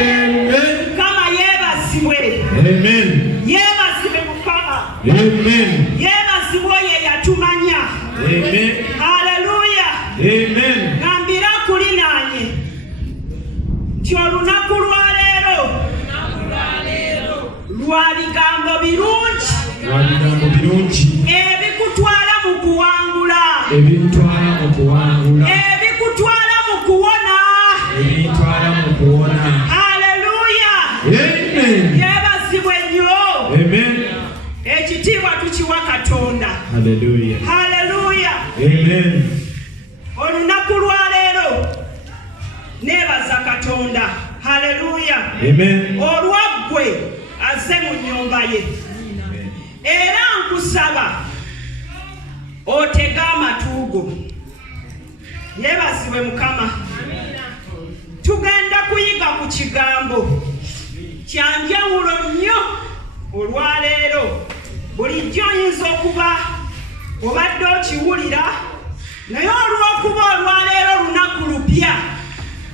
Amen. Kama yebasibwe. Amen. Yebasibwe Mukama. Amen. Yebasibwe ye yatumanya. Amen. Hallelujah. Amen. Ngambira kuli nanye. Nti olunaku lwa leero. Lwa bigambo birungi. Lwa bigambo birungi. Ebikutwala mu kuwangula. Ebitwala mu kuwangula. Ebikutwala mu kuwona. Ebitwala mu kuwona. Hallelujah. Amen. Yebasibwe nnyo. Amen. Ekitiibwa tukiwa Katonda. Hallelujah. Hallelujah. Amen. Olunaku lwa leero neebaza Katonda. Hallelujah. Amen. Olwaggwe azze mu nnyumba ye. Era nkusaba otega amatuugo. Yeebazibwe Mukama. Tugenda kuyiga ku kigambo kyanjawulo nnyo olwaleero. Bulijjo oyinza okuba obadde okiwulira, naye olw'okuba olwaleero lunaku lupya,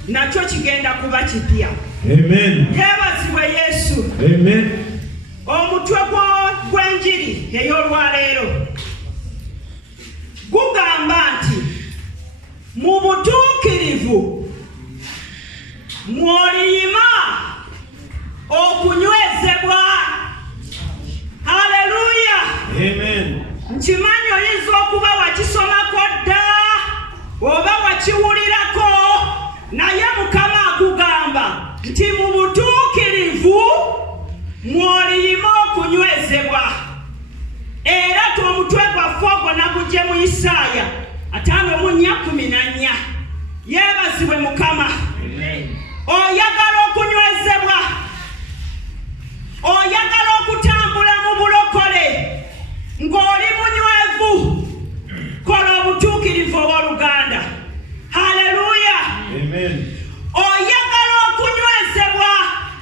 nakyo kigenda kuba kipya. Amen. Yeebazibwe Yesu. Amen. Omutwe gw'enjiri ey'olwaleero gugamba nti Mubutuukirivu, Mwoliyima, Okunywezebwa. Hallelujah. Amen. Nkimanyi oyinza okuba wakisomako dda oba wakiwulirako, naye Mukama akugamba nti Mubutuukirivu, Mwoliyima, Okunywezebwa. Era omutwe gwaffe ogwo nagugye mu Isaaya 5:14. Yeebazibwe Mukama. Oyagala okunywezebwa, oyagala okutambula mu bulokole ng'oli munywevu, kola obutuukirivu obw'Oluganda. Haleluya. Amen. Oyagala okunywezebwa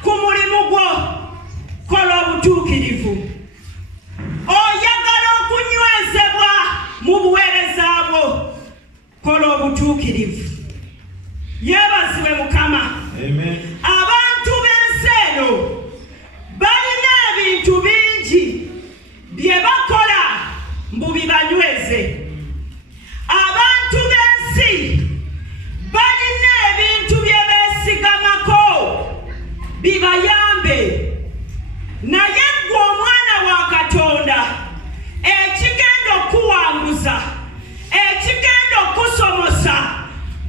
ku mulimu gwo, kola obutuukirivu. Oyagala okunywezebwa mu buweereza bwo, kola obutuukirivu. Yeebazibwe Mukama. Amen. Abantu b'ensi eno balina ebintu bingi bye bakola mbu bibanyweze. Abantu b'ensi balina ebintu bye beesigamako bibayambe. Naye ggwe omwana wa Katonda, ekigenda okuwanguza, ekigenda okusomosa,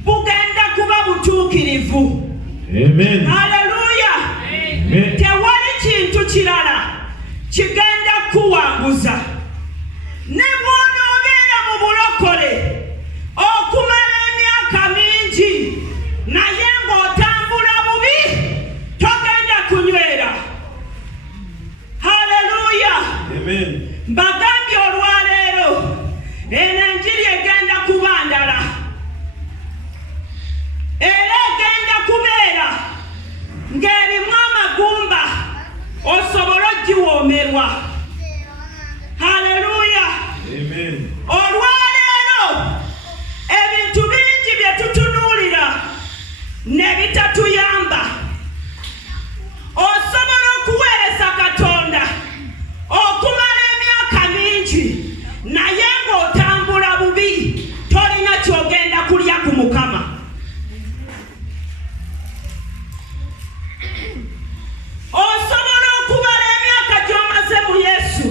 bugenda kuba butuukirivu. Amen. Hallelujah. Amen. Tewali kintu kirala kigenda kuwanguza. Ne bw'onoobeera mu bulokole okumala emyaka mingi, naye ng'otambula bubi, togenda kunywera. Hallelujah. Amen. Mbagambye olwaleero eno enjiri egenda kuba ndala. Era egenda kubeera ng'erimu amagumba osobola ogiwoomerwa. Haleluya. Amen. Olwaleero ebintu bingi bye tutunuulira ne bitatuyamba. Osobola okuweereza Katonda okumala emyaka mingi, naye ng'otambula bubi, tolina ky'ogenda kulya ku Mukama. Osobola okubala emyaka gy'omaze mu Yesu.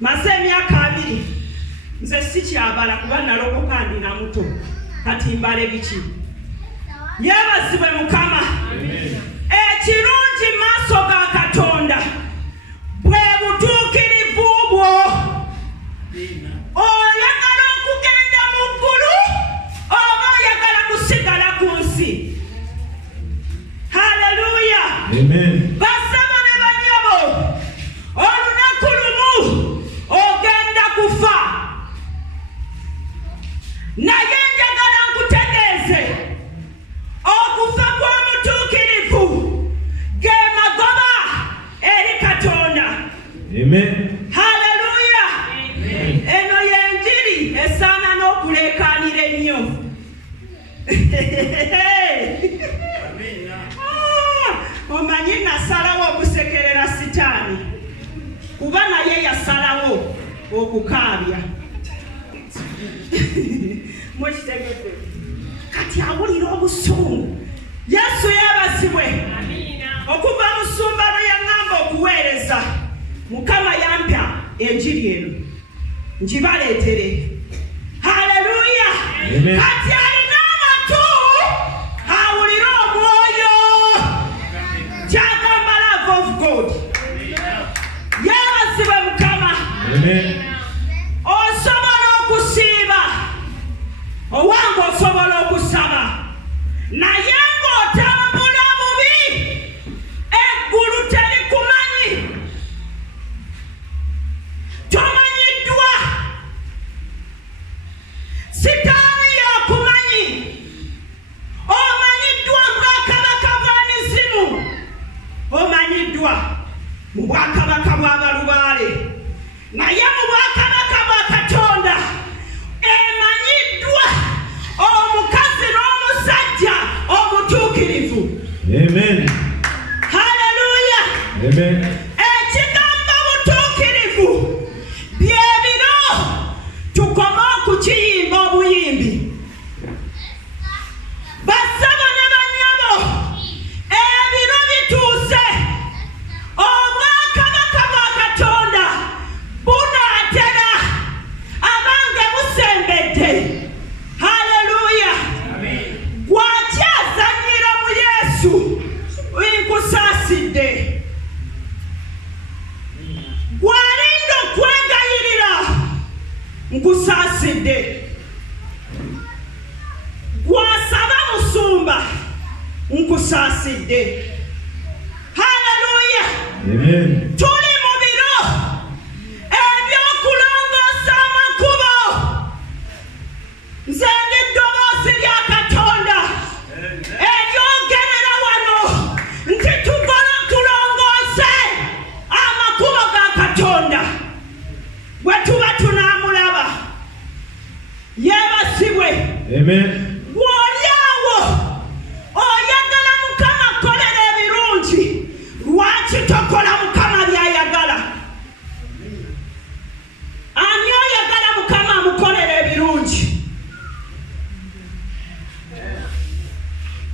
Maze emyaka 2. Nze sikyabala kuba nalokoka ndi na muto. Kati mbale biki? Yeebazibwe Mukama. Amen. Ekirungi maaso ga Katonda bwe butuukirivu bwo. Oyagala okugenda mu ggulu oba oyagala kusigala ku nsi. Haleluya. Amen. Basabo ne banyabo, olunaku lumu ogenda kufa. Naye njagala nkutegeeze, okufa kw'omutuukirivu ge magoba eri Katonda. Amen. Haleluya. Amen. Eno y'enjiri esaana n'okuleekaanira ennyo. naye yasalawo okukaabya. Mukitegedde kati awulira obusungu. Yesu yeebazibwe. Okuva musumba lwe yaŋŋamba okuweereza, Mukama yampa enjiri eno njibaleetere. Haleluya. Kati alina amatu awulira omwoyo kyagamba love of God. Yeebazibwe Mukama. Osobola okusiiba owange osobola okusaba, naye ng'otambula bubi eggulu terikumanyi. Tomanyiddwa, Sitaani yakumanyi. Omanyiddwa bwakabaka bw'emizimu, omanyiddwa mu bwakabaka bw'abalubaale, naye mu bwakabaka bwa Katonda emanyiddwa omukazi n'omusajja omutuukirivu. Amen. Haleluya. Amen. Ekigambo butuukirivu bye biro tukoma okukiyimba obuyimbi. Bassebo ne bannyabo, ebiro bituuse, obwakabaka bwa Katonda bunaatera abange busembedde. Haleluya. Gwakyazannyira mu Yesu nkusaasidde. Gwalinda okwegayirira nkusaasidde. Gwasaba musumba nkusaasidde. Haleluya. Amen. Tuli mu biro eby'okulongoosa amakubo. Nze ndi ddoboozi lya Katonda eryogerera wano nti tulongoose amakubo ga Katonda bwe tuba tunaamulaba. Yeebazibwe. Amen. Gw'oli awo oyagala Mukama akolera ebirungi, lwaki tokola Mukama by'ayagala? Ani oyagala Mukama amukolera ebirungi?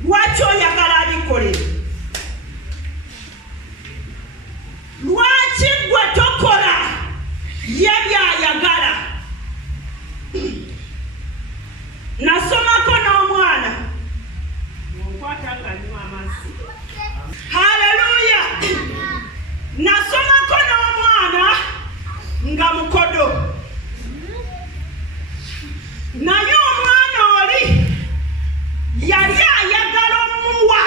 Lwaki oyagala abikolere? Lwaki gwe tokola ye by'ayagala? Nasomako n'omwana nkwata nga nywa amazzi. Haleluya. Nasomako n'omwana nga mukodo, naye omwana oli yali ayagala omuwa,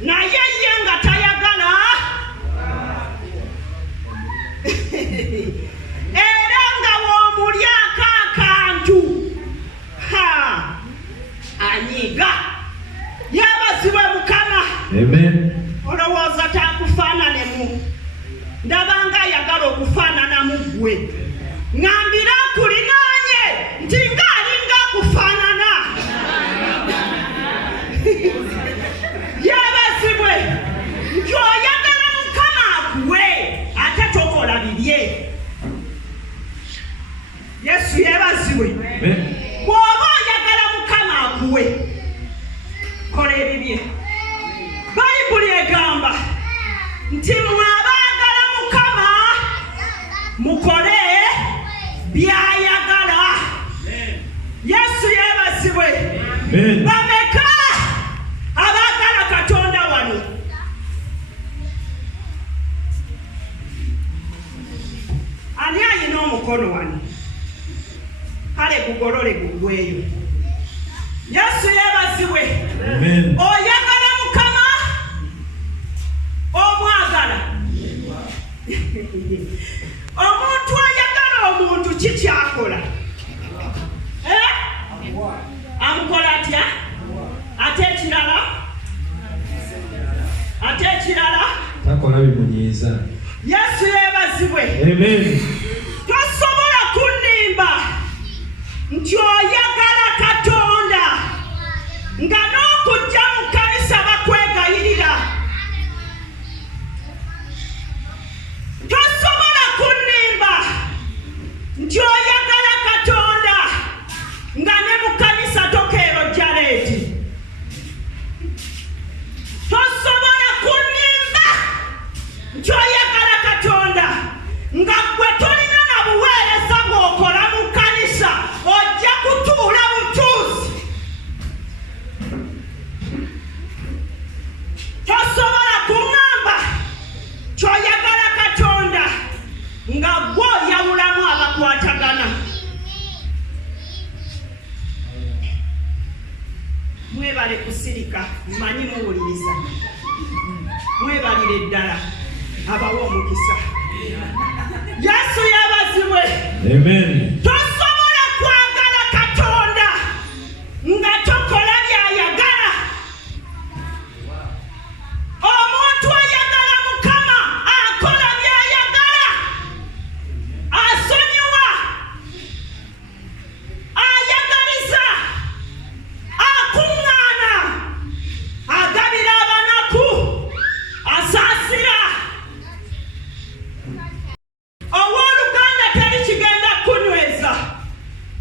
naye ye nga tayagala. Era nga w'omulyako akantu anyiga. Yeebazibwe Mukama. Amen. Olowooza takufaananemu? Ndabanga ayagala okufaananamu ggwe. Ŋŋambira akulinaanye nti ng'alinga akufaanana. Yeebazibwe nti oyagala Mukama akuwe ate tokola bibye. Yesu yeebazibwe. Bw'oba oyagala Mukama akuwe, kola ebibye. Bayibuli egamba nti mwabaagala Mukama mukole by'ayagala. Yesu yeebazibwe. Bameka abaagala Katonda wano? Ani alina omukono wano? Kale gugolole gugweyo. Yesu yeebazibwe. Oyagala Mukama omwagala. Omuntu ayagala omuntu kikyakola? Amukola atya? Ate ekirala takola bimunyiiza. Yesu yeebazibwe. Tosobola kunnimba nti oyagala Katonda nga n'okujja mu kkanisa bakwegayirira. mwebale kusirika mmanyi muwuliriza mwebalire ddala abawa omukisa Yesu yabazibwe Amen. Tosobola kwagala Katonda nga tokola by'ayagala. Omuntu ayagala Mukama akola by'ayagala, asonyiwa, ayagaliza, akuŋŋaana, agabira abanaku, asaasira. Owooluganda teri kigenda kunyweza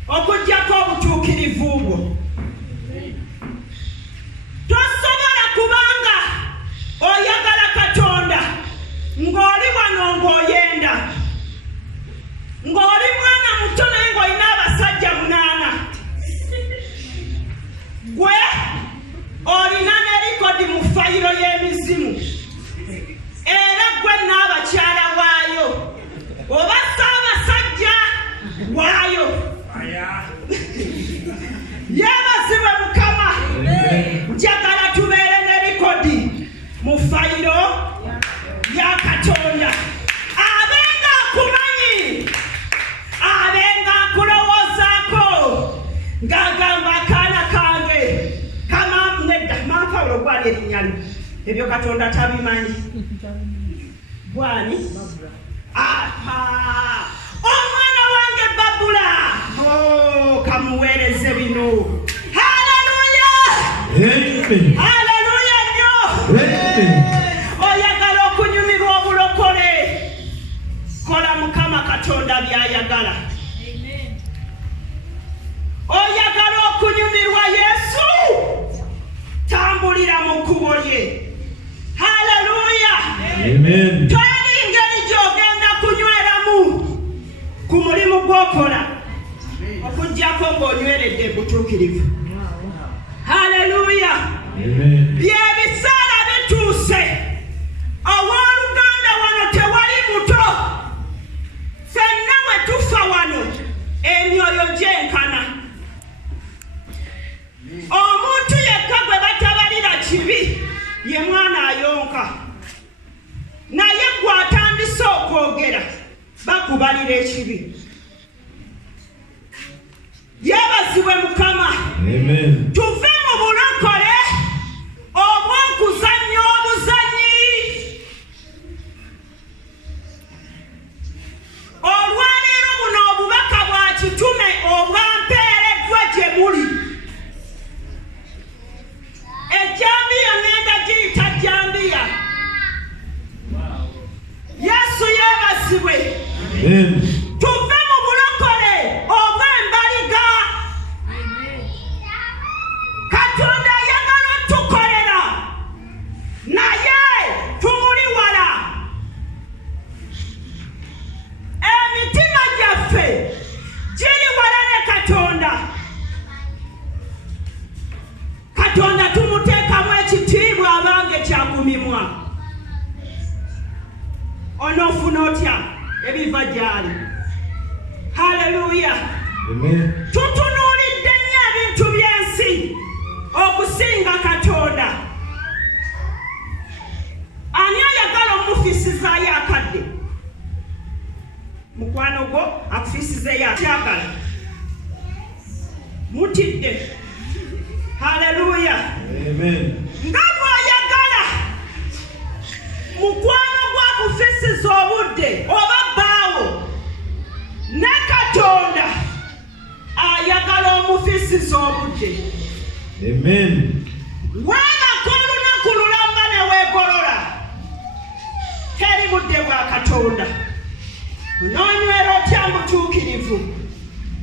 okuggyako obutuukirivu bwo. Tosobola kubanga oyagala Katonda ng'oli wano ng'oyenda, ng'oli mwana muto naye ng'olina abasajja 8. Gwe olina ne likodi mu fayiro y'emizimu, era gwe n'abakyala waayo oba ssaabasajja waayo. Yeebazibwe Mukama. Njagala tubeere ne likodi mu fayiro ya Katonda, abenga akumanyi, abenga akulowoozaako, ng'agamba akaana kange nedda Mankawulo gwali erinnya lyo, ebyo Katonda tabimanyi. Bwani? Omwana wange Babula, kamuweereze bino. Haleluya! Amen. Haleluya nnyo! Amen. Oyagala okunyumirwa obulokole, kola Mukama Katonda by'ayagala. Oyagala okunyumirwa Yesu, tambulira mu kkubo lye. Haleluya! Amen. Teri ngeri gy'ogenda kunyweramu ku mulimu gw'okola okuggyako ng'onyweredde butuukirivu. Haleluya! Amen. By'ebiseera bituuse. Owooluganda wano tewali muto. Ffenna bwe tufa wano emyoyo gyenkana. Omuntu yekka gwe batabalira kibi ye mwana ayonka, naye gwe atandise okwogera bakubalira ekibi. Yeebazibwe Mukama. Amen. Tuve mu bulokole obw'okuzannya obuzanyi. Olwaleero buno obubaka bwa kitume obwampeereddwa gye muli. Ejjambiya ngenda giyita jjambiya. Yesu yeebazibwe. Amen. Tuve mu bulokole obw'embaliga. Katonda ayagala otukolera, naye tumuli wala. Emitima gyaffe giri wala ne Katonda. Katonda tumuteekamu ekitiibwa abange kyakumimwa. Onoofuna otya ebiva gy'ali? Haleluya! Amen. Tutunuulidde nnyo ebintu by'ensi okusinga Katonda. Ani ayagala omufiisizaayo akadde? Mukwano gwo akufiisizeeyo akyagala? Mutidde. Haleluya! Amen. Nga bw'oyagala mukwano gwo akufiisiza obudde oba bbaawo, ne Katonda ayagala omufiisiza obudde. Amen. Weebaka olunaku lulamba ne weegolola. Teri budde bwa Katonda. Onoonywera otya butuukirivu?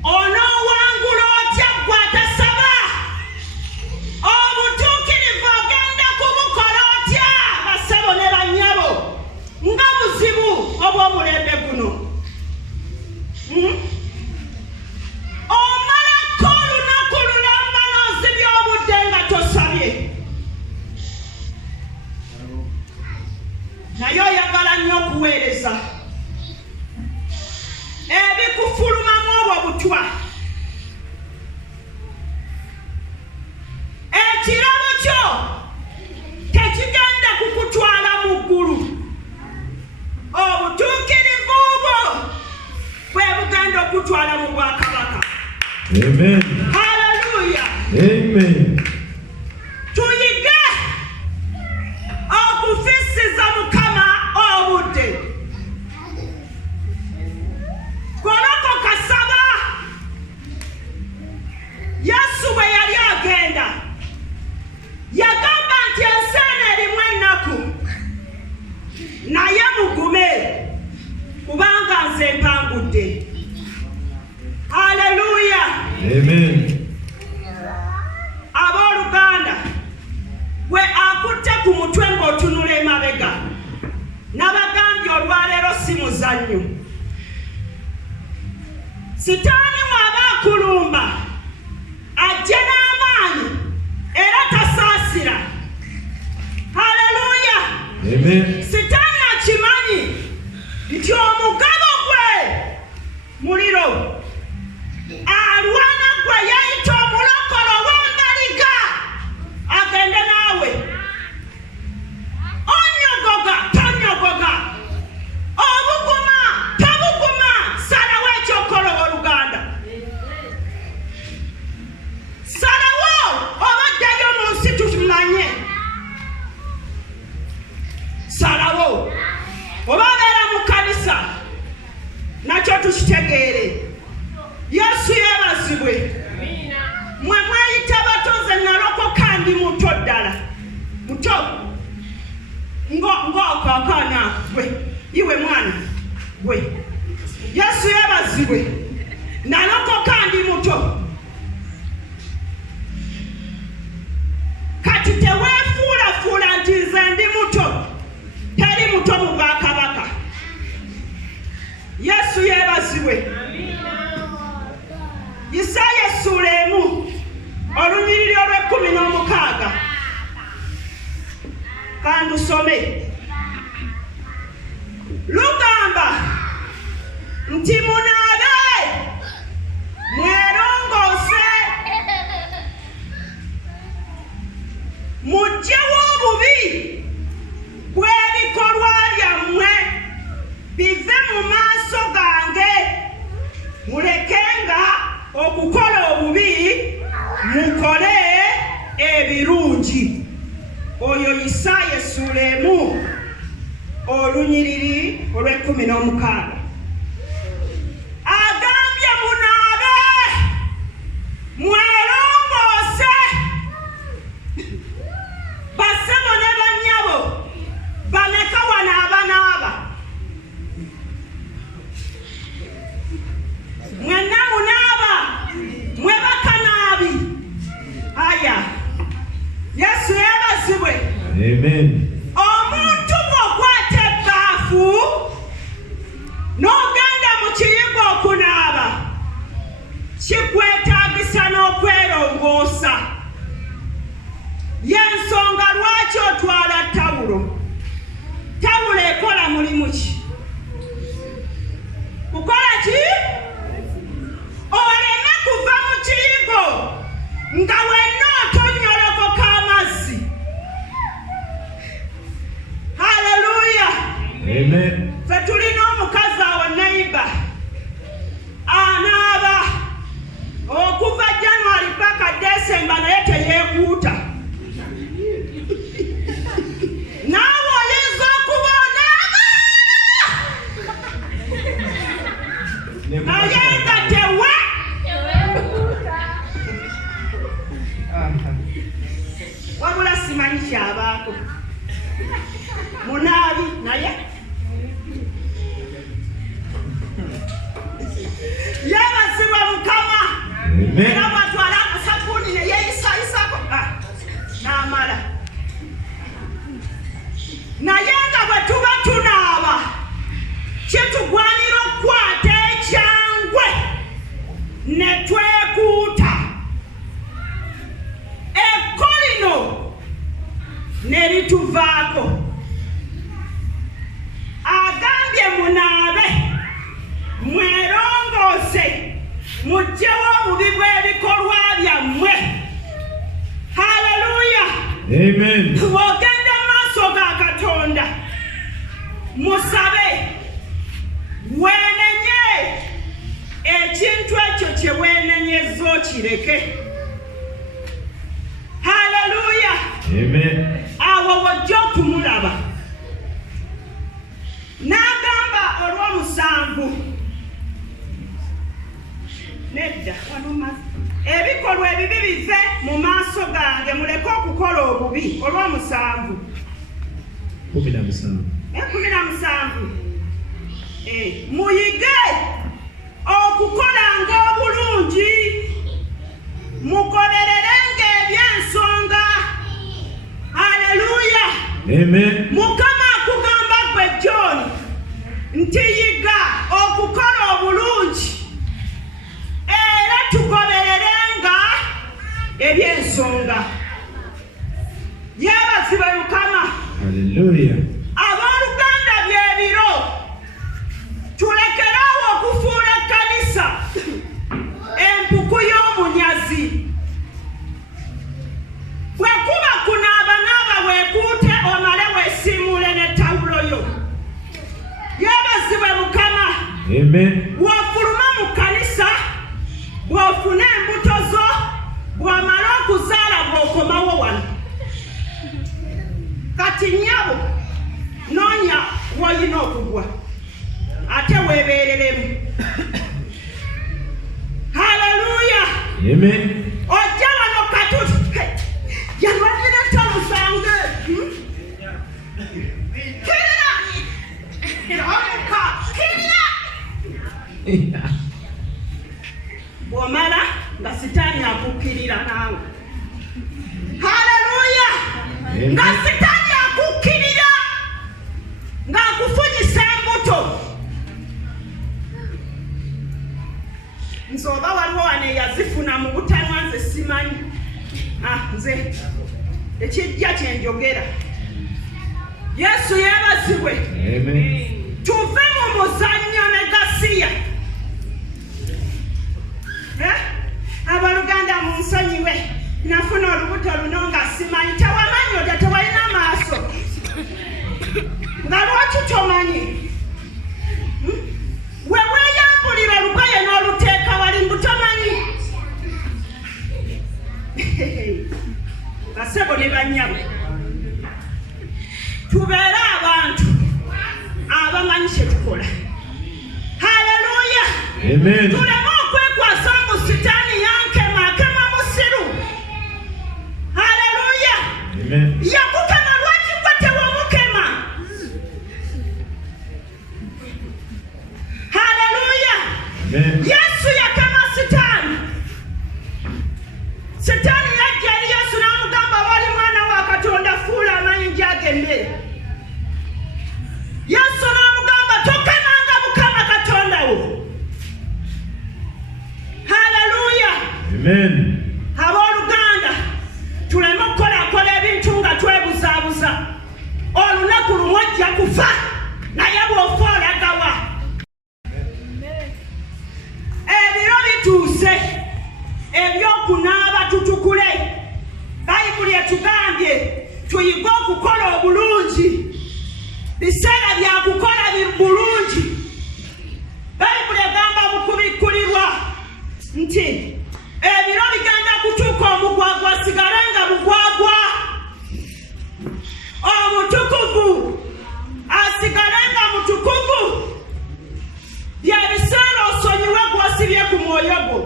Onoowangula otya gwe atasaba? Obutuukirivu ogenda kubukola otya basebo ne bannyabo nga buzibu obw'omulembe guno? Omalako olunaku lulamba n'ozibya obudde nga tosabye, naye oyagala nnyo okuweereza. Ebikufulumamu obwo butwa Amen. Hallelujah. Amen. Tuyige okufisiza Mukama obudde. Koloko kasaba Yesu bwe yali agenda yagamba nti enseena erimu ennaku naye mugume kubanga nze mpangudde. Haleluya. Amen. Abooluganda gwe akutte ku mutwe ng'otunula emabega nabagambye olwaleero si muzannyo. Sitaani bw'aba akulumba ajje n'amaanyi era tasaasira. Haleluya. Amen. Sitaani akimanyi nti omugabo gwe muliro, alwana gwe yayita omulokolo w'embaliga agende naawe. Onyogoga tonyogoga, obuguma tobuguma, salawo ekyokola owooluganda. Salawo obaddeyo mu nsi tumanye. Salawo oba obeera mu kanisa nakyo tukitegeere. Yesu yeebazibwe. Mwe mweyita batoze nalokoka ndi muto ddala. Muto. Ng'okakaana gwe. Iwe mwana. Gwe. Yesu yeebazibwe. Nalokoka ndi muto. Kati teweefuulafuula nti nze ndi muto. Teri muto mu bwakabaka. Yesu yeebazibwe. Isaaya essula 1:16 kandusome. Lugamba nti munaabe mwerongoose muggyewo obubi bw'ebikolwa byammwe bive mu maaso gange, mulekenga okukola obubi mukole ebirungi. Oyo Isaaya essula 1:16. Agambye munaabe mwerongoose. Basebo ne bannyabo bameka wano abanaaba? Mwenna munaaba mwe bakanaabi. Aya. Yesu yeebazibwe. Amen. Omuntu bw'okwata ebbaafu n'ogenda mu kiyigo okunaaba kikwetaagisa n'okwerongoosa. Y'ensonga lwaki otwala tawulo. Tawulo ekola mulimu ki? Kukola ki? Oleme kuva mu kiyigo nga wenna otonyolokoka amazzi. Haleluya. Amen. Ffe tulina omukazi awo neiba anaaba okuva January paka December naye teyeekuuta. Naawe oyinza okuba onaaba naye nga tewe. Wabula simanyi kyabaako. Munaabi naye yeebazibwa Mukama. Era bw'atwala akasabbuuni ne yeeyisaayisako n'amala. Naye nga bwe tuba tunaaba kitugwanira okukwata ekyangwe ne twekuuta. Ekkolino ne lituvaako. Agambye munaabe mwerongoose muggyewo obubi bw'ebikolwa byammwe. Haleluya. Amen. Bw'ogenda mu maaso ga Katonda musabe weenenye ekintu ekyo kye weenenyezza kireke. Haleluya. Amen. Awo wajja okumulaba. N'agamba olw'omusanvu. Nedda ebikolwa ebibi bive mu maaso gange muleke okukola obubi olw'omusanvu. 17. Muyige okukolanga obulungi, mukolererenga eby'ensonga. Haleluya. Amen. Mukama akugamba gwe John nti yiga okukola obulungi era tugobererenga eby'ensonga. Yeebazibwe Mukama. Haleluya. Abooluganda by'ebiro tulekerawo okufuula ekkanisa empuku y'omunyazi. Bwe kuba kunaaba weekuute omale weesiimuule ne tawulo yo. Yeebazibwe Mukama. Amen. Bw'ofuluma mu kkanisa, bw'ofuna embuto zo, bw'omala okuzaala bw'okomawo wano. Kati nnyabo noonya w'olina okugwa ate weebeereremu. Haleluya. Amen. Ojja wano katuti yanwadireta musange kirira omuka kirira bw'omala nga sitaani akukkirira naawe. Haleluya. Nga sitaani akukkirira ng'akufunyisa embuto. Nze oba waliwo wano eyazifuna mu butanwa nze simanyi. Nze ekijja kyenjogera. Yesu yeebazibwe. Amen. Tuve mu muzannyo ne gasiya. Abaluganda munsonyiwe nafuna olubuto luno nga simanyi. Tewamanyi odya tewalina maaso nga lwaki tomanyi? We weeyambulira olugoye n'oluteeka wali mbu tomanyi? Basebo ne bannyabo tubeere abantu abamanyi kye tukola. Haleluya. Amen. Tuleme okwekwasa mu sitaani yankema akema musiru. Haleluya. Amen. Yakukema lwaki gwe tewamukema? Haleluya. Amen. Yesu yakema sitaani. Sitaani yajja eri Yesu n'amugamba wali mwana wa Katonda fuula amayinja ag'emmere. Yesu n'amugamba tokemanga Mukama Katonda wo. Haleluya. Amen. Abooluganda tuleme okukolakola ebintu nga twebuzaabuza. Olunaku lumu ojja kufa naye bw'ofa olagawa. Ebiro bituuse eby'okunaaba tutukule. Bayibuli etugambye tuyige okukola obulungi. Biseera bya kukola bulungi. Bayibuli egamba mu kubikkulirwa nti ebiro bigenda kutuuka omugwagwa sigale nga mugwagwa. Omutukuvu asigale nga mutukuvu. Bye biseera osonyiwe gw'osibye ku mwoyo gwo.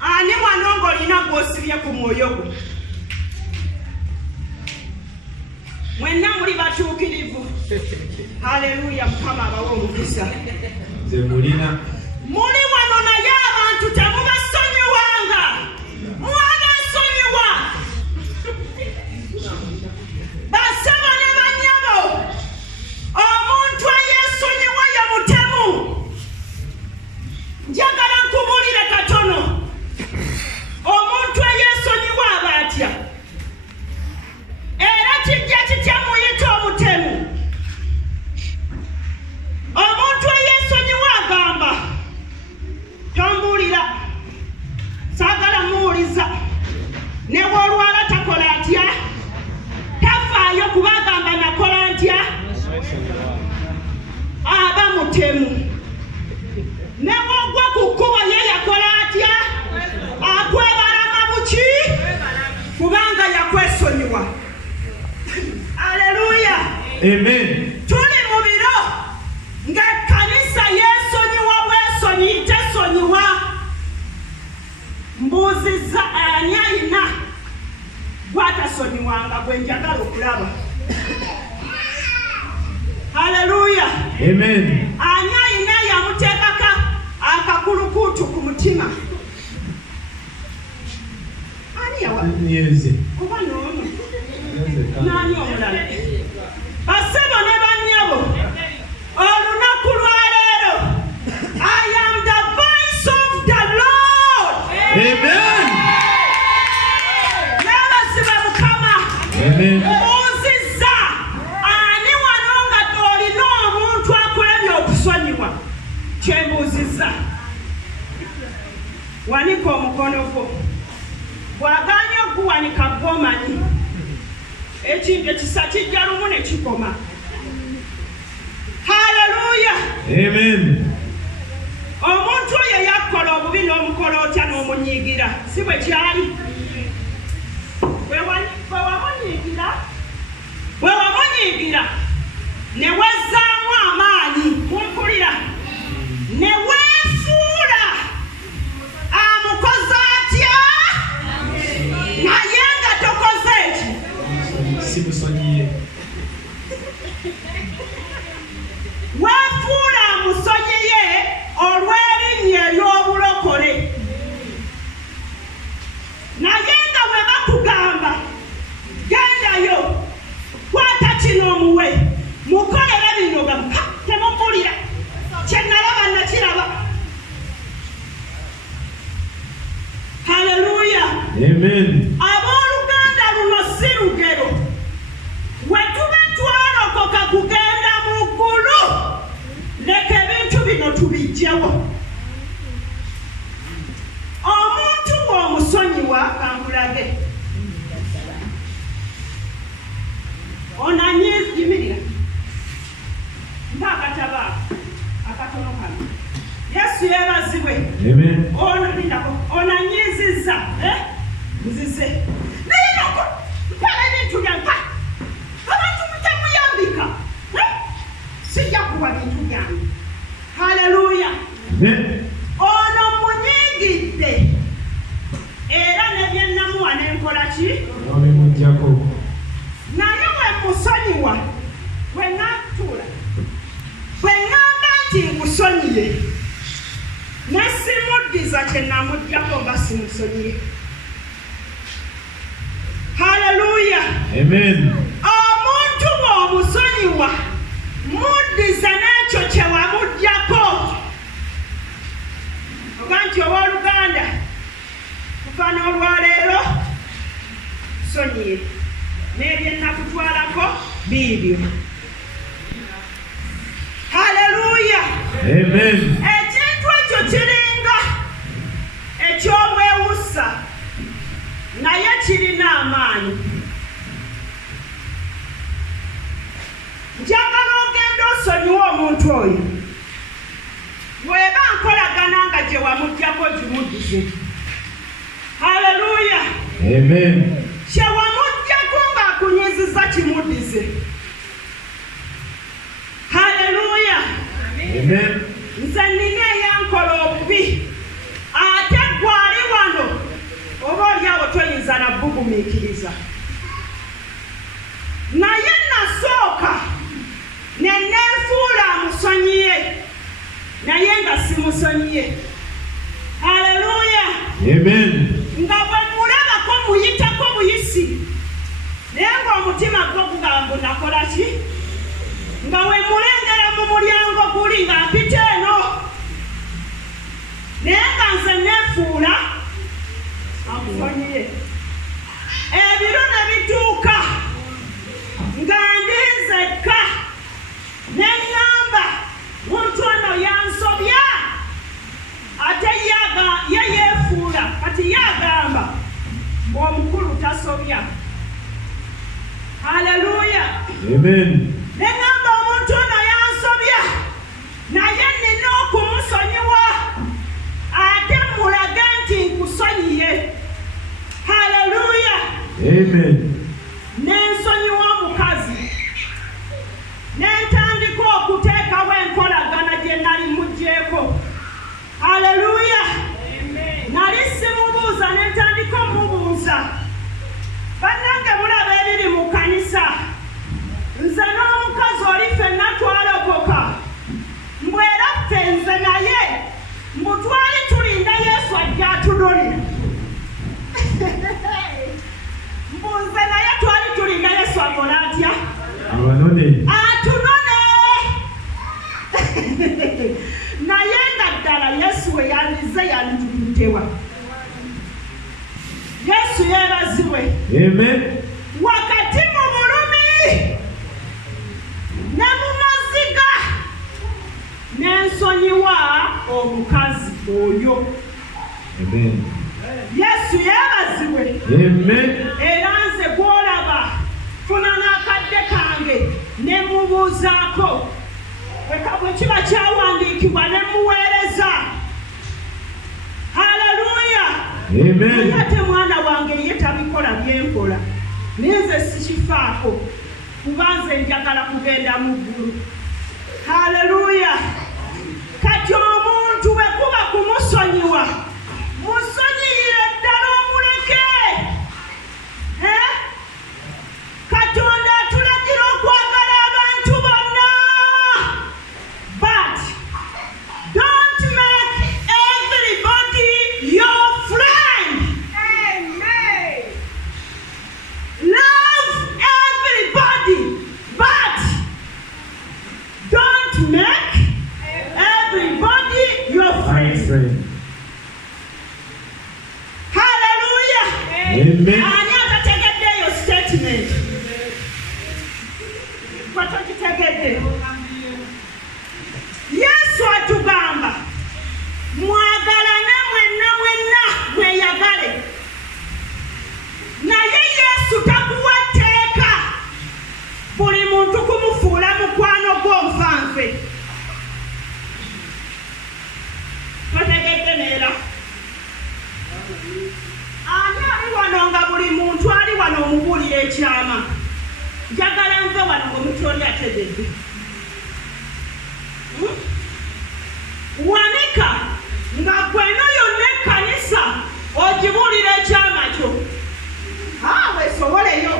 Ani wano ng'olina gw'osibye ku mwoyo gwo? Mwenna muli batuukirivu. Haleluya. Mukama abawe omukisa. Nze mulina. Muli wano naye abantu temubasonyiwanga. Mwabasonyiwa. Basebo ne bannyabo. Omuntu eyeesonyiwa ye mutemu. Njagala nkubuulire katono. Omuntu eyeesonyiwa aba atya. Era kijja kitya muyita omutemu. Omuntu eyeesonyiwa agamba tombuulira saagala muwuliza. Ne bw'olwala takola atya? Tafaayo kuba agamba nakola ntya? Aba mutemu. Ne bw'ogwa ku kkubo ye yakola kusonyiwa. Haleluya. Amen. Tuli mu biro ng'ekkanisa yeesonyiwa bwesonyi tesonyiwa. Mbuuzizza ani alina gwatasonyiwanga gwe njagala okulaba. Haleluya. Amen. Ani alina yamuteekaka akakulukuutu ku mutima. Ani yawa? Yeze. Kuba n'omu. Nani omulala? Basebo ne bannyabo. Olunaku lwa leero. I am the voice of the Lord. Amen. N'abasibe Mukama. Amen. Mbuuzizza ani wano nga olina omuntu akola ebyokusonyiwa? Kyembuuzizza. Wanika omukono gwo. Bw'agaanye okuwanika gw'omanyi. Ekintu ekisa kijja lumu ne kikoma. Haleluya. Amen. Omuntu oyo yakola obubi n'omukola otya n'omunyiigira. Si bwe kyali. Bwe wamunyiigira ne wezzaamu amaanyi kumpulira ne weefuula amukoze atya naye nga tokoze eki. Simusonyiye. Weefuula amusonyiye olw'erinnya ery'obulokole. Naye nga bwe bakugamba gendayo kwata kino omuwe mukolere bino gamuka temumpulira kye nalaba nakiraba. Haleluya. Amen. Abooluganda luno si lugero. We tube twalokoka kugenda mu ggulu leka ebintu bino tubijjewo. Omuntu bw'omusonyiwa kankulage onanyiyimirira ng'akataba akatono kano. Yesu yeebazibwe. Amen. Onanyizizza nzize naye nokola ebintu byange abantu mutemuyambika sijja kuwa bintu byange. Haleluya. Amen. Ono munyiigidde era ne byennamuwa n'enkola ki? Obimuggyako. Naye we musonyiwa we naatuula bwe ŋŋamba nti nkusonyiye ne simuddiza kye namuggyako nga simusonyiye. Haleluya. Amen. Omuntu bw'omusonyiwa muddiza n'ekyo kye wamuggyako. Oga nti obooluganda kuva n'olwaleero sonyiye n'ebyennakutwalako biibyo. Haleluya. Amen. Ekintu ekyo kiringa eky'obwewussa naye kirina amaanyi. Njagala ogenda osonyiwa omuntu oyo. Bw'eba nkolagana nga gye wamuggyako gimuddize. Haleluya. Amen. Kye wamuggyako ng'akunyizizza kimuddize. Haleluya. Amen. Nze nina eyankola obubi ate gwali wano oba oliawo toyinza nabbugumiikiriza. Naye nasooka ne neenfuula amusonyiye naye nga simusonyiye. Haleluya. Amen. Nga bwe mulabako muyitako buyisi naye ng'omutima gwo gugamba nakola ki? Nga we mulengera mu mulyango guli nga mpita eno naye nga nze neefuula amusonyiye. Ebiro ne bituuka nga ndi nzekka ne ŋŋamba muntu ono yansobya ate ye yeefuula kati yagamba omukulu tasobya. Haleluya. Amen. Ne ŋŋamba omuntu ono yansobya naye nina okumusonyiwa ate mulage nti nkusonyiye. Haleluya. Amen. muliko mubuuza bannange mulaba ebiri mu kanisa nze n'omukazi oli ffenna twalokoka mbw era ffe nze naye mbu twali tulinda Yesu ajja atunonera mbu nze naye twali tulinda Yesu akola atya atunone naye nga ddala Yesu we yandize yandituliddewa Yesu yeebazibwe wakati mu bulumi ne mu maziga n'ensonyiwa omukazi oyo Yesu yeebazibwe era nze gw'olaba funa n'akadde kange ne mubuuzaako bwe kiba kyawandiikibwa ne muweereza. Haleluya! Ate mwana wange ye tabikola byenkola naye nze sikifaako kuba nze njagala kugenda mu ggulu. Haleluya! Kati omuntu bwe kuba kumusonyiwa musonyiire ddala omuleke. Katonda atulagira okwagala abantu bonna. But don't make everybody your friend. Amen. Love everybody, but don't make everybody your friend. Hallelujah. Amen. Ani atategedde eyo statement? Kwatokitegedde. Yesu atugamba mwagalane mwenna mweyagale. Naye Yesu takuwa tteeka buli muntu kumufuula mukwano gw'omufanfe. Twategedde neera. Ani ali wano nga buli muntu ali wano omubuulira ekyama? Njagala nve wano ng'omuntu oli ategedde. Wanika nga gwena yonna ekkanisa ogibuulira ekyama kyo. Weesoboleyo.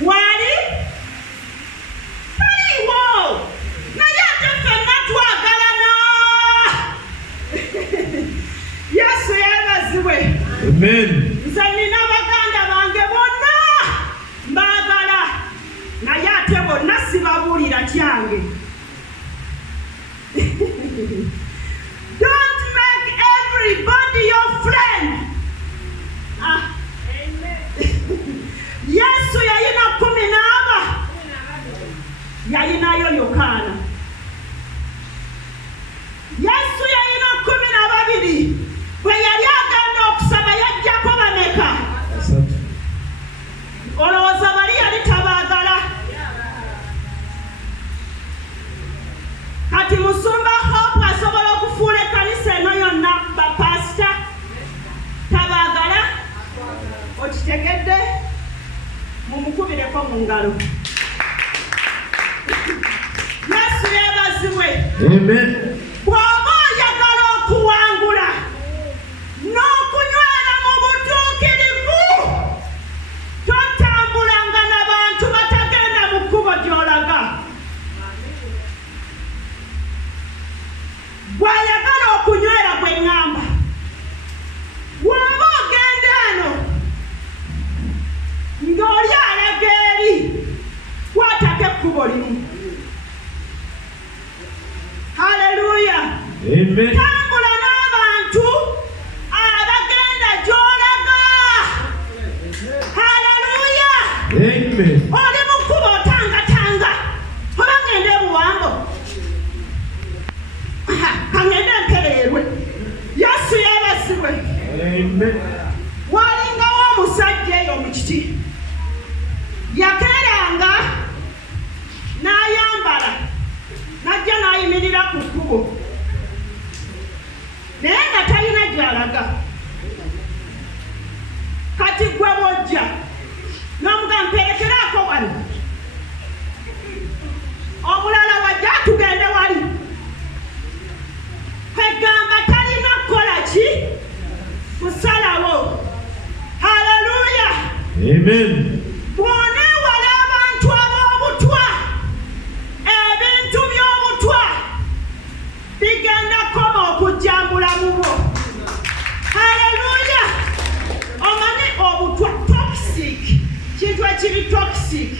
Wali? Taliiwo. Naye ate ffenna twagalana. Yesu yeebazibwe. Amen. Nze nina baganda bange bonna mbaagala naye ate bonna sibabuulira kyange. Don't make everybody your friend. Yesu yayina 14. Yayinayo Yokaana. Yesu yayina 12. Bwe yali agenda okusaba yajjako bameka? Olowooza bali yali tabaagala? Kati musumba Hope asobola okufuula ekkanisa eno yonna bapasita? Tabaagala? Okitegedde? Mumukubireko mu ngalo. Yesu yeebazibwe. Amen. Bw'oba oyagala okuwangula n'okunywera mu butuukirivu, totambulanga n'abantu batagenda mu kkubo gy'olaga. Bw'ayagala okunywera gwe ŋŋamba, bw'oba ogenda eno ng'oli alaga eri, kwatako ekkubo limu. Haleluya. Amen. Tambula n'abantu abagenda gy'olaga. Haleluya. Amen. Oli mu kkubo otangatanga oba ngende buwambo. Kangende mpereerwe. Yesu yeebazibwe. Amen. Walingawo omusajja eyo mu kiti yakeeranga n'ayambala n'ajja n'ayimirira ku kkubo naye nga talina gy'alaga. Kati gwe bw'ojja n'omugamba mperekeraako wano, omulala wajja tugende wali, kwegamba talina Amen. Bw'one wala abantu ab'obutwa, ebintu by'obutwa bigenda koma okujjambula mubo. Haleluya! Omanyi obutwa toxic. Kintu ekiri toxic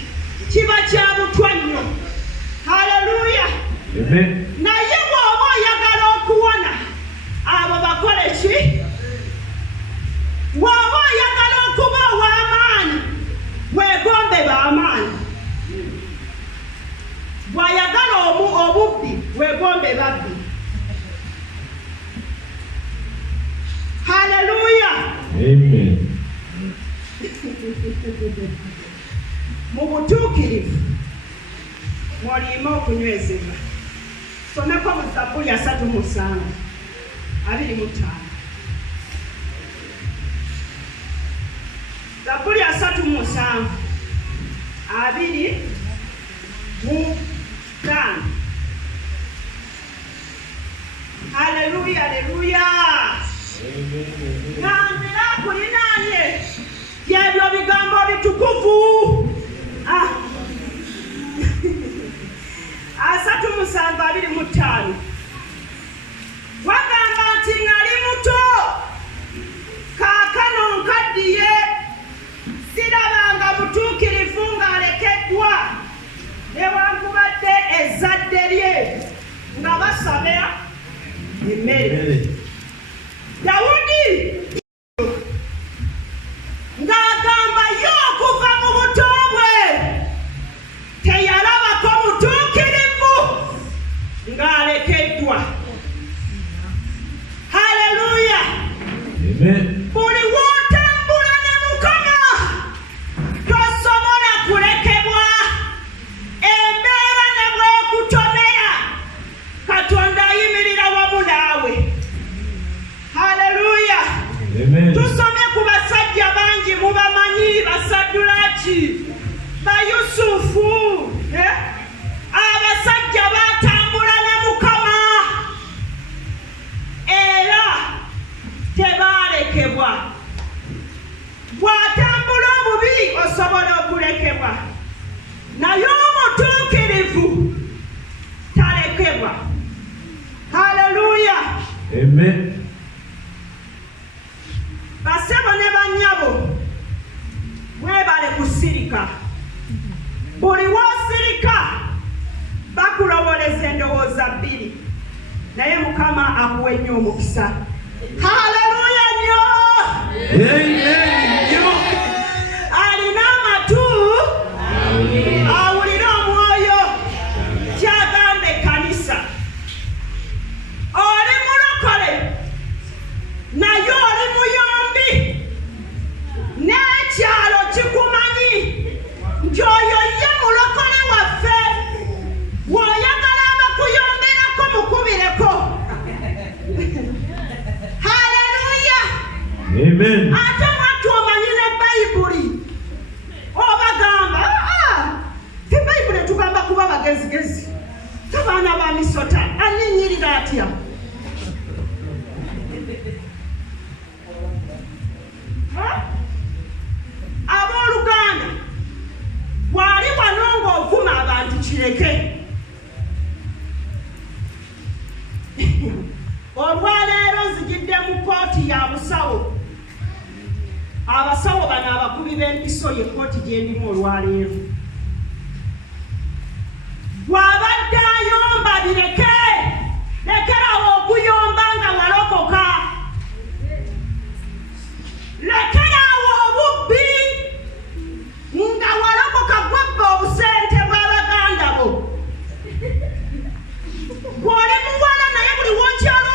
kiba kya butwa nnyo. Haleluya! Amen. Naye bw'oba oyagala okuwona, abo bakole ki? Bw'oba oyagala okuba ow'amaanyi, weegombe b'amaanyi. Bw'ayagala obubbi, weegombe babbi. Haleluya! Amen. Mubutuukirivu Mwoliyima okunywezebwa. Someko mu Zabbuli 3:25. Zabbuli 3:25. Haleluya, haleluya. Nambira kulinaanye byebyo bigambo bitukuvu. 3:25. Wagamba nti nali muto, kaakano nkaddiye, sirabanga butuukirivu ng'alekeddwa, newankubadde ezzadde lye nga basaba emmere. Dawudi ng'agamba ye okuva mu buto bwe teyalabako mutuukirivu ng'alekeddwa. Haleluya! Amen. Buli w'otambula ne Mukama tosobola kulekebwa. Embeera ne bw'ekutomera, Katonda ayimirira wamu naawe. Haleluya! Amen. Tusomye ku basajja bangi mubamanyi, Basaddulaaki, Bayusufu, abasajja baatambula ne Mukama era tebaalekebwa. Bw'atambula obubi osobola okulekebwa, naye omutuukirivu talekebwa. Haleluya! Amen. Basebo ne bannyabo mwebale kusirika. Buli w'osirika bakulowoleza endowooza bbiri, naye Mukama akuwe nnyo omukisa. Haleluya nnyo! Amen. Alina amatu awulire omwoyo kyagamba ekkanisa. Oli mulokole naye oli muyombi, n'ekyalo kikumanyi nti oyo ye mulokole waffe. Bw'oyagala abakuyomberako mukubireko. Haleluya! Amen. Ate mwattu omanyi ne Bayibuli obagamba ti Bayibuli etugamba kuba bagezigezi, tabaana ba misota. Anyinyirira atya? Abooluganda, bw'ali wano ng'ovuma abantu kireke. Olwaleero nzigidde mu kooti ya busawo. Abasawo bano abakubi b'empiso ye kooti gye ndimu olwaleero. Bw'abadde ayomba bireke, lekerawo okuyomba nga walokoka. Lekerawo obubbi nga walokoka gwabba obusente bw'abaganda bo. Bw'oli muwala naye buli w'okyala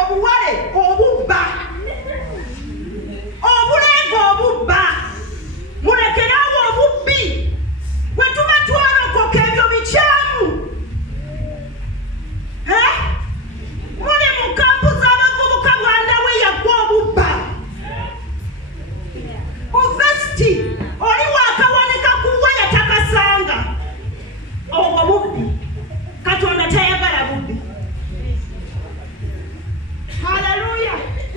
obuwale obubba, obuleega obubba, mulekerawo obubbi. Bwe tuba twalokoka ebyo bikyamu. Muli mu kampu z'abavubuka Bwanda we yaggwa obubba. Uvesiti oli waakawanika kuwa yatakasanga. Obwo bubbi. Katonda tayagala bubbi. Haleluya!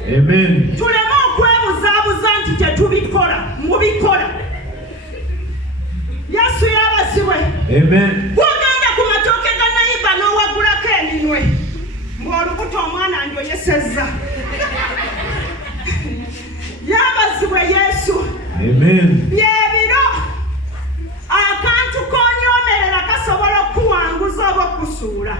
Amen. Tuleme okwebuzaabuza nti tetubikola. mubikola. Yesu yabasiwe. Amen. Bwogenda ku matooke ga nayiba n'owagulako eminwe ng'olubuto omwana njoyesezza. Yabasiwe Yesu. Amen. Byebiro akantu koonyomerera kasobola okuwanguza oba okusuula.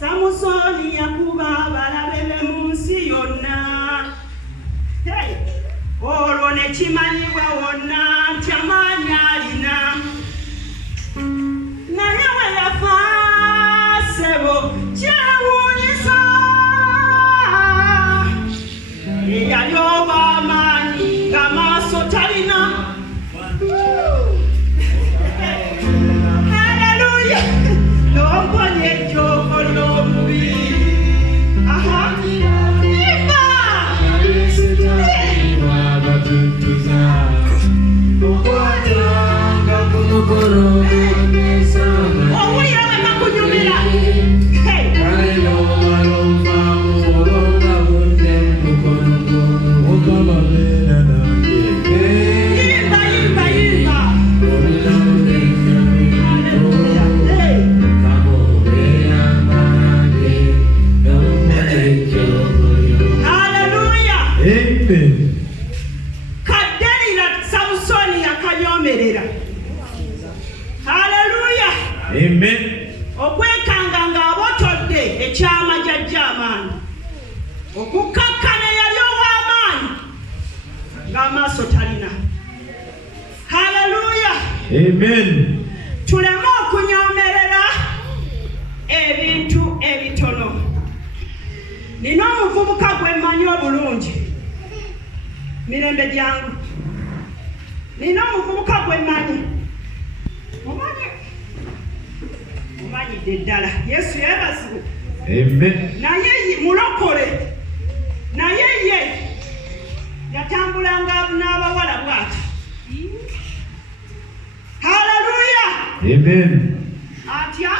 Samusoni yakuba abalabe be mu nsi yonna. Olwo ne kimanyibwa wonna nti amaanyi alina. Naye we yafa ssebo kyewuunyisa. Eyali ow'amaanyi ng'amaaso talina. Haleluya. N'omponya ejjoogo ly'omubiri. Aha. Imba. Owulira bwe bakunyumira. Yimba, yimba, yimba. Haleluya. Amen. Kadelira Samusoni yakanyomerera. Haleluya. Amen. Okwekanga ng'abotodde ekyama jjajja amaanyi. Okukkakkana eyali ow'amaanyi ng'amaaso talina. Haleluya. Amen. Tuleme okunyomerera ebintu ebitono. Nina omuvubuka gwe mmanyi obulungi. Mirembe gyangu. Nina omuvubuka gwe mmanyi. Mumanyidde ddala. Yesu yeebazibwe. Amen. Naye mulokole. Naye ye yatambulanga n'abawala bw'ati. Haleluya. Amen. Atya.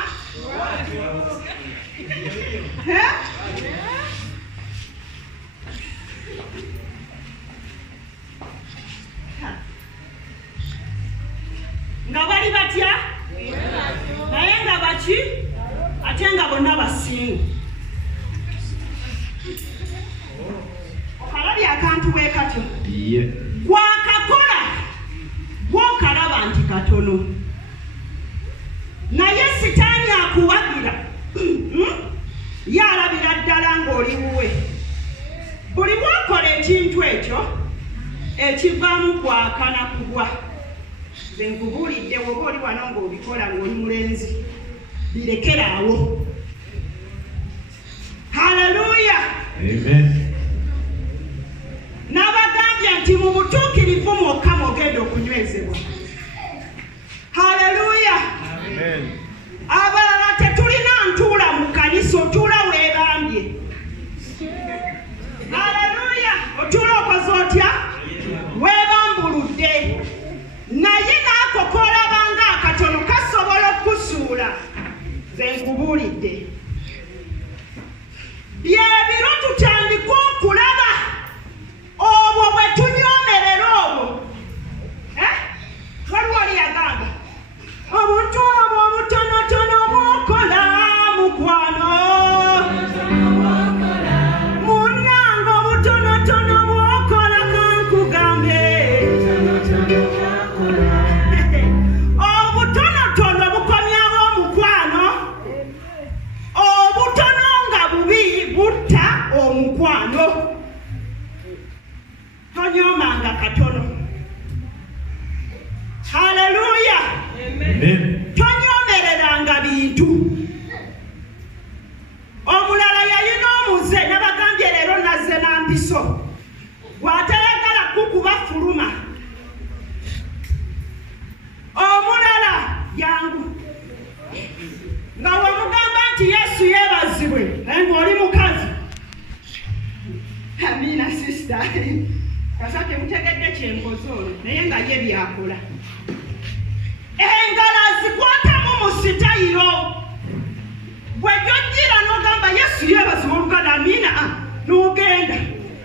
Nga bali batya? Naye nga baki? Ate nga bonna basingu. Okalabye akantu bwe katyo. Gwakakola gw'okalaba nti katono. Naye sitaani akuwagira yalabira ddala ng'oli wuwe. Buli bw'okola ekintu ekyo ekivaamu gwakana kugwa. Nze nkubuulidde woba oli wano ng'obikola ng'oli mulenzi birekeraawo. Haleluya. Amen. N'abagambye nti mu butuukirivu mwokka mwogenda okunywezebwa. Haleluya. Amen. Abalala tetulina ntuula mu kanisa, otuula weebambye. Haleluya. Otuula okoze otya? Weebambuludde. Naye naako koolabanga akatono kasobola okusuula. Nze nkubuulidde. Byebiro tutandika okulaba obwo bwe tunyomerera obwo. Waliwo oli yagamba obuntu obwo obutonotono bw'okola mukwano. Munnange obutonotono bw'okola kankugambe. Obutonotono bukomyawo omukwano. Obutono nga bubi butta omukwano. Tonyomanga katono. Haleluya. Amen. Tonyomereranga bintu. Omulala yalina omuze nabagambye leero nazze na mpiso. Bw'atayagala kukuba fuluma. Omulala yangu nga wamugamba nti Yesu yeebazibwe ng'oli mukazi. Amina sister. Kasake mutegedde kyenkoze olwo naye nga ye byakola. Engalo azikwatamu mu sitayiro. Bwe gyojjira n'ogamba Yesu yeebazibwe oluganda amina n'ogenda.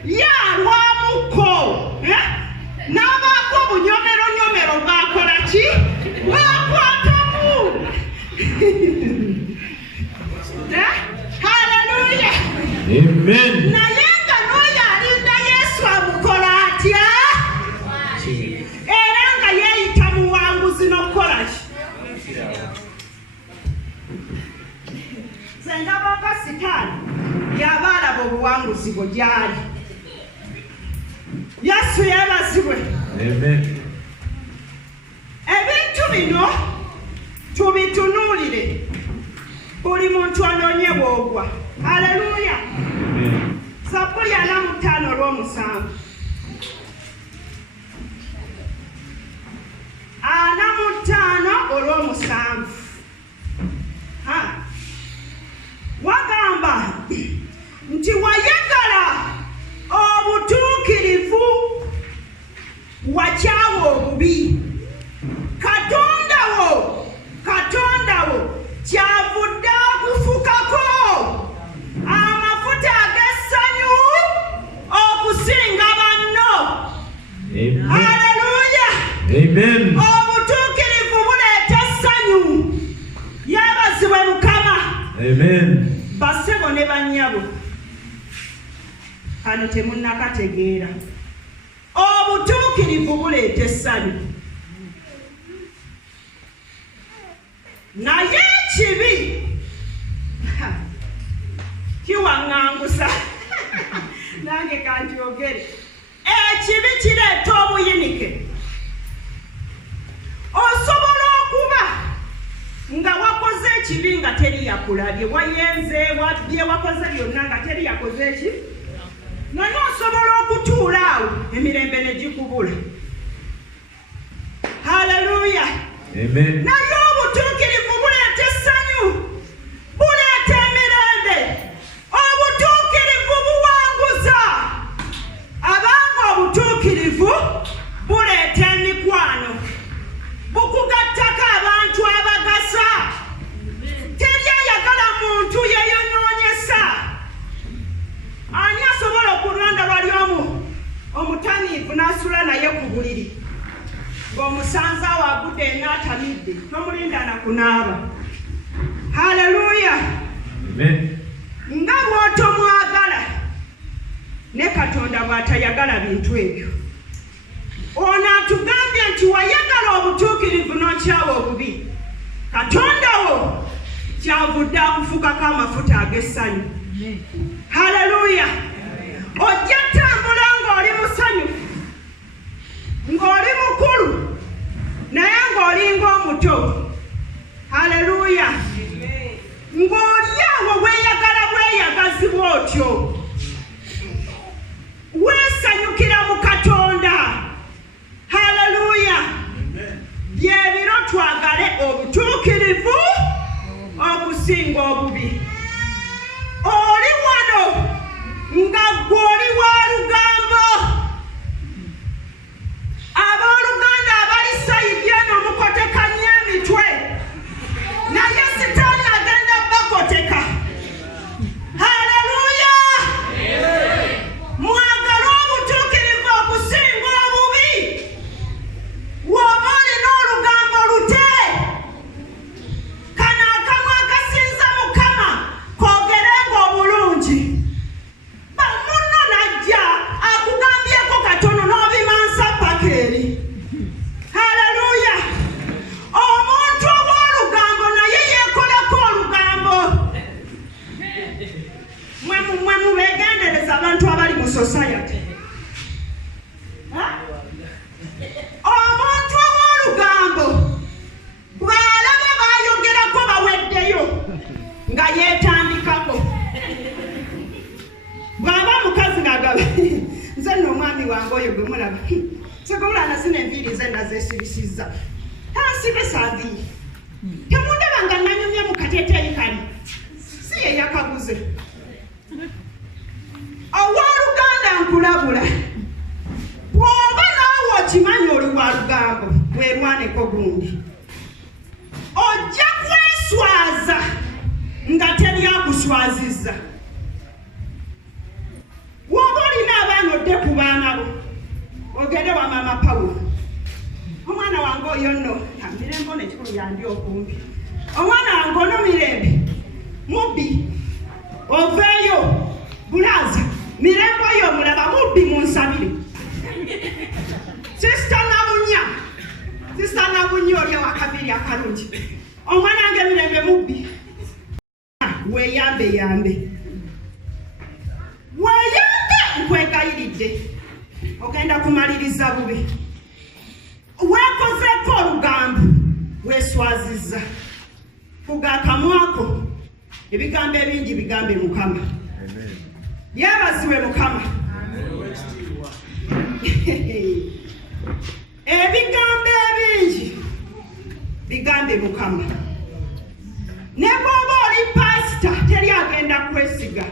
yalwamuko n'abaako obunyomero bwakola ki bwakwatamu. Haleluya. Amen. Naye nga n'oyo alinda Yesu amukola atya era nga yeeyita muwanguzi n'okukola ki. Senga boka sitaani yaba alaba obuwanguzi bwe gyali. Yesu yeebazibwe. Amen. Ebintu bino tubitunuulire buli muntu anoonye bw'ogwa. Haleluya. Zabuli 45:7. 45:7. Wagamba nti wayagala obutuukirivu wakyawa obubi. Katonda wo kyavudde akufukako amafuta ag'essanyu okusinga banno. Haleluya. Amen. Obutuukirivu buleeta essanyu. Yeebazibwe Mukama. Amen. Bassebo ne bannyabo kano temunnakategeera. Obutuukirivu buleeta essanyu. Naye ekibi kiwaŋŋangusa. Nange kanjogere. Ekibi kireeta obuyinike. Osobola okuba nga wakoze ekibi nga teri yakulabye, wayenze wabbye wakoze byonna nga teri yakoze eki. Naye osobola okutuula awo emirembe ne gikubula. Haleluya. Amen. Naye obutuukirivu buleeta essanyu, buleeta emirembe. Obutuukirivu buwanguza. Abanga obutuukirivu buleeta emikwano, bukugattako abantu abagasa. Teri ayagala muntu yeyonoonyesa. Ani asobola okulonda wali omutamiivu n'asula naye ku buliri ng'omusanze awo agudde n'atamidde, tomulinda na kunaaba. Haleluya. Amen. Nga bw'otomwagala ne Katonda bw'atayagala bintu ebyo. Ono atugambye nti wayagala obutuukirivu n'okyawa obubi. Katonda wo kyavudde akufukako amafuta ag'essanyu. Haleluya. Ojja tambula ng'oli musanyufu, ng'oli mukulu naye ng'olinga omuto. Haleluya. Ng'oli awo weeyagala bweyagazibwa otyo, weesanyukira mu Katonda. Haleluya. Byebiro twagale obutuukirivu okusinga obubi. Oli wano nga gw'oli wa lugambo. Abooluganda abali sayidi eno mukotekanye emitwe, naye sitaani agenda bakoteka. Haleluya. Mwagala obutuukirivu okusinga obubi. W'oba olina olugambo lute, kano akamu akasinza Mukama koogerenga obulungi. Bamunno najja akugambyeko katono n'obimansa paka eri. Haleluya. Omuntu ow'olugambo naye yeekolako olugambo. Mwe mubeegendereza abantu abali mu society. Omuntu ow'olugambo bw'alaba baayogerako baweddeyo nga yeetandikako. Bw'aba mukazi ng'agaba nze nno omwami wange oyo gwe mulaba segobulana zino enviiri ze nazeesirisizza tansibe saaviiri temundaba nga nanyumye mu kateeteeyi kali si ye yakaguze. Owooluganda nkulabula, bw'oba naawe okimanyi oli wa lugambo weerwaneko gundi, ojja kweswaza nga teri akuswazizza. W'oba olina oyo nno mirembe nekikulu yandi okumpi omwana ngono mirembe mubbi oveeyo bulaza mirembe oyo mulaba mubbi munsabire sista nabunya oli wakabiri akalungi omwana wange mirembe mubbi weeyambe nkwegayiridde ogenda kumaliriza bubi weekozeeko olugambo weeswazizza kugakamwako ebigambo ebingi bigambe Mukama yeebazibwe Mukama ebigambo ebingi bigambe Mukama ne bw'oba oli pasita teri agenda kwesiga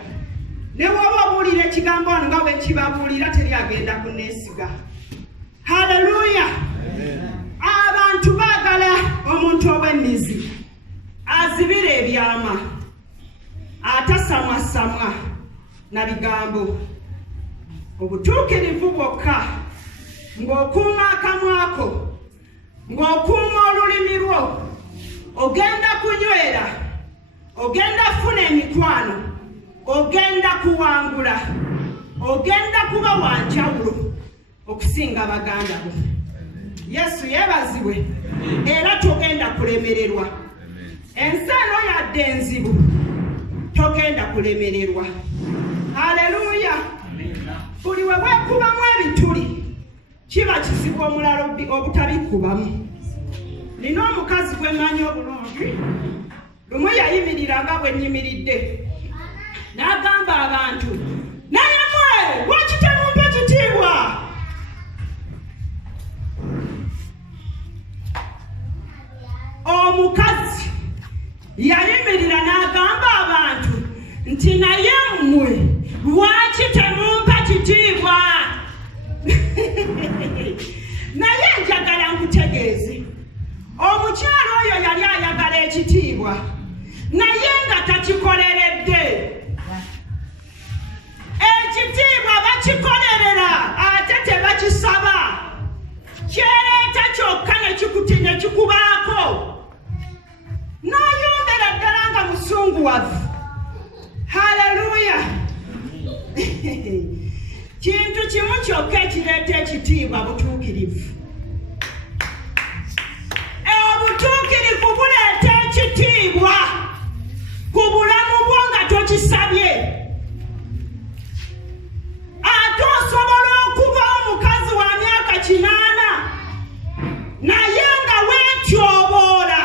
ne bw'oba obuulira ekigambo wano nga bwe kibabuulira teri agenda kuneesiga. Haleluya! Abantu baagala omuntu ow'emmizi azibira ebyama atasamwasamwa na bigambo obutuukirivu bwokka ng'okuuma akamwako ng'okuuma olulimi lwo ogenda kunywera ogenda funa emikwano ogenda kuwangula ogenda kuba wanjawulo okusinga baganda bo. Yesu yeebazibwe era togenda kulemererwa. Ensi eno yadde enzibu togenda kulemererwa. Haleluya! Buli we bwekubamu ebituli kiba kizibu omulala obutabikubamu. Nina omukazi gwe mmanyi obulungi lumu yayimirira nga bwe nnyimiridde n'agamba abantu naye mwe lwaki temumpa kitiibwa? Omukazi yayimirira n'agamba abantu nti naye mmwe lwaki temumpa kitiibwa? Naye njagala nkutegeeze omukyalo oyo yali ayagala ekitiibwa naye nga takikoleredde. Ekitiibwa bakikolerera ate tebakisaba, kyereeta kyokka ne kikubaako n'oyombera ddala nga musunguwavu. Haleluya! Kintu kimu kyokka ekireeta ekitiibwa butuukirivu. Obutuukirivu buleeta ekitiibwa ku bulamu bwo nga tokisabye. Ate osobola okuba omukazi wa myaka 80 naye nga weetyoboola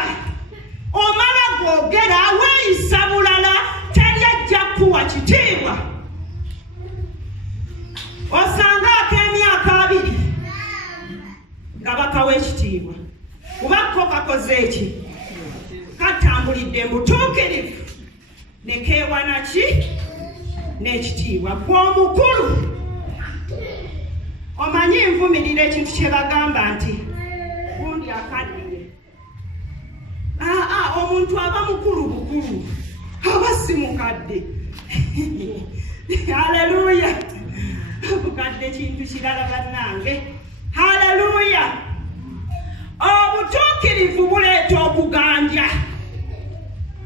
omala gwogera weeyisa bulala teri ajja kuwa kitiibwa. Osanga ak'emyaka 2 nga bakawa ekitiibwa kuba ko kakoze eki katambulidde mbutuukirivu ne keewana ki n'ekitiibwa. Gw'omukulu omanyi nvumirira ekintu kye bagamba nti gundi akaddiye. Omuntu aba mukulu bukulu aba si mukadde. Haleluya! Bukadde kintu kirala bannange. Haleluya! Obutuukirivu buleeta okuganja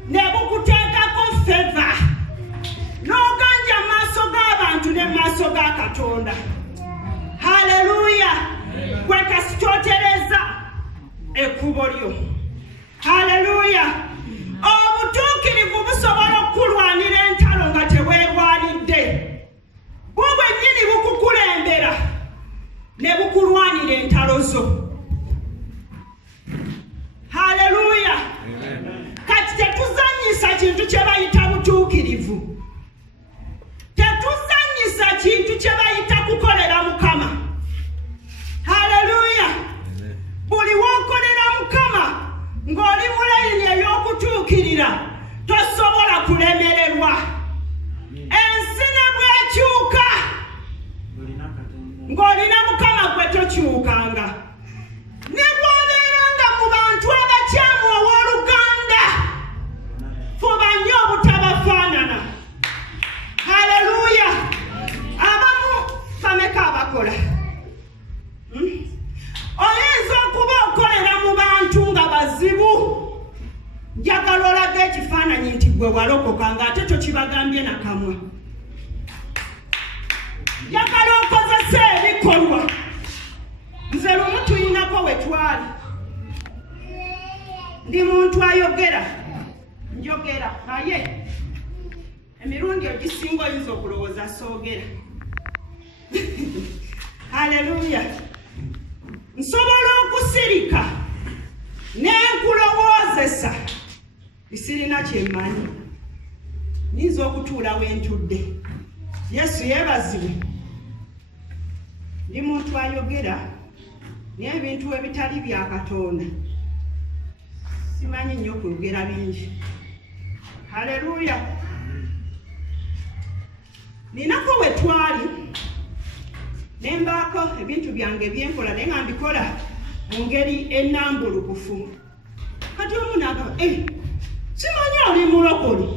ne bukuteekako feva n'oganja mu maaso g'abantu ne mu maaso ga Katonda. Haleluya! Gwe kasitootereza ekkubo lyo. Haleluya! Obutuukirivu busobola okukulwanira entalo nga teweerwanidde. Bwo bwennyini bukukulembera ne bukulwanira entalo zo. Haleluya! Kati tetuzanyisa kintu kye bayita butuukirivu. Tetuzanyisa kintu kye bayita kukolera Mukama. Haleluya! Buli w'okolera Mukama ng'oli mu layini ey'oku balokoka ng'ate tokibagambye nakamwa. Njagala okozese ebikolwa. Nze lumu tuyinako we twali. Ndi muntu ayogera. Njogera naye emirundi egisinga oyinza okulowooza soogera. Haleluya. Nsobola okusirika n'enkulowoozesa bisirina kyemmanyi. Nyinza okutuula we ntudde. Yesu yeebazibwe. Ndi muntu ayogera n'ebintu ebitali bya Katonda. Simanyi nnyo kwogera bingi. Haleluya. Ninako we twali ne mbaako ebintu byange byenkola naye nga mbikola mu ngeri ennambulukufu. Kati omu n'agamba simanyi oli mulokole.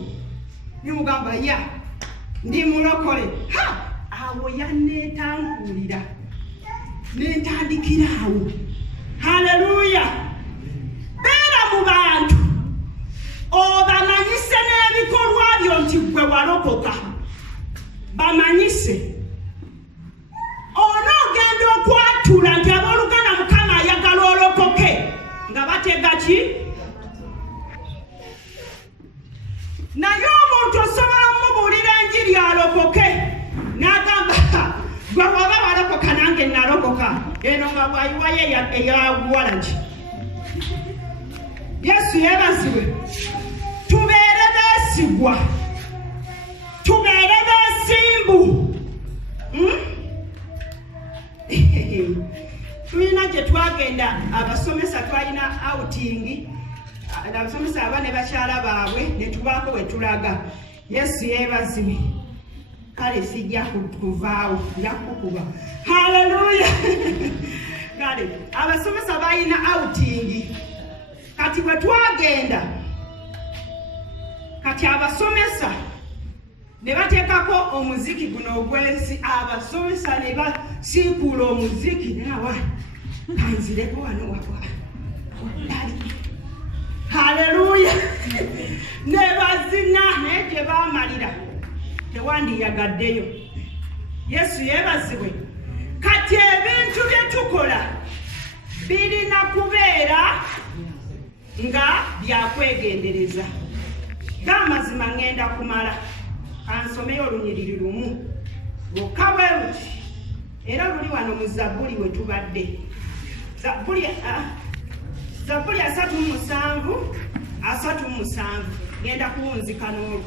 Nimugamba ya ndi mulokole. Awo yanneetanguulira n'entandikira awo. Haleluya. Beera mu bantu obamanyise n'ebikolwa byo nti gwe walokoka. Bamanyise. Onoogenda okwatula nti abooluganda Mukama ayagala olokoke nga batega ki? Naye omuntu osobola mmubuulira enjiri alokoke n'agamba gwe waba walokoka nange nalokoka. Eno nga bwayiwayo eyabuwalagi. Yesu yeebazibwe. Tubeere beesigwa. Tubeere beesimbu. Tulina gye twagenda abasomesa twalina outing. Abasomesa aba ne bakyala baabwe ne tubaako we tulaga. Yesu yeebazibwe. Kale sijja kuvaawo, nja kukuba. Haleluya. Kale abasomesa balina outing. Kati bwe twagenda kati abasomesa ne bateekako omuziki guno ogw'ensi. Abasomesa ne basiikuula omuziki nawa kanzireko wano waddali. Haleluya. Ne bazina naye gye baamalira tewandiyagaddeyo. Yesu yeebazibwe. Kati ebintu bye tukola birina kubeera nga byakwegendereza. Ng'amazima ngenda kumala ansomeyo olunyiriri lumu lwokka bwe luti era luli wano mu Zabbuli we tubadde. Zabbuli 37 ngenda kuwunzika n'olwo.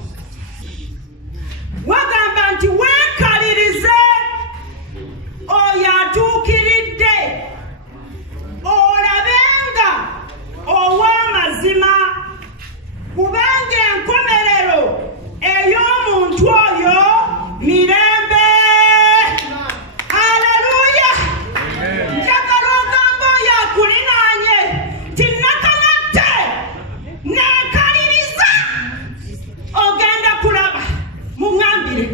Wagamba nti weekalirize oyo atuukiridde olabenga ow'amazima kubanga enkomerero ey'omuntu oyo mirembe. Haleluya. Njagala ogamba oyo akulinaanye ti nakamate neekaliriza ogenda kulaba. Muŋŋambire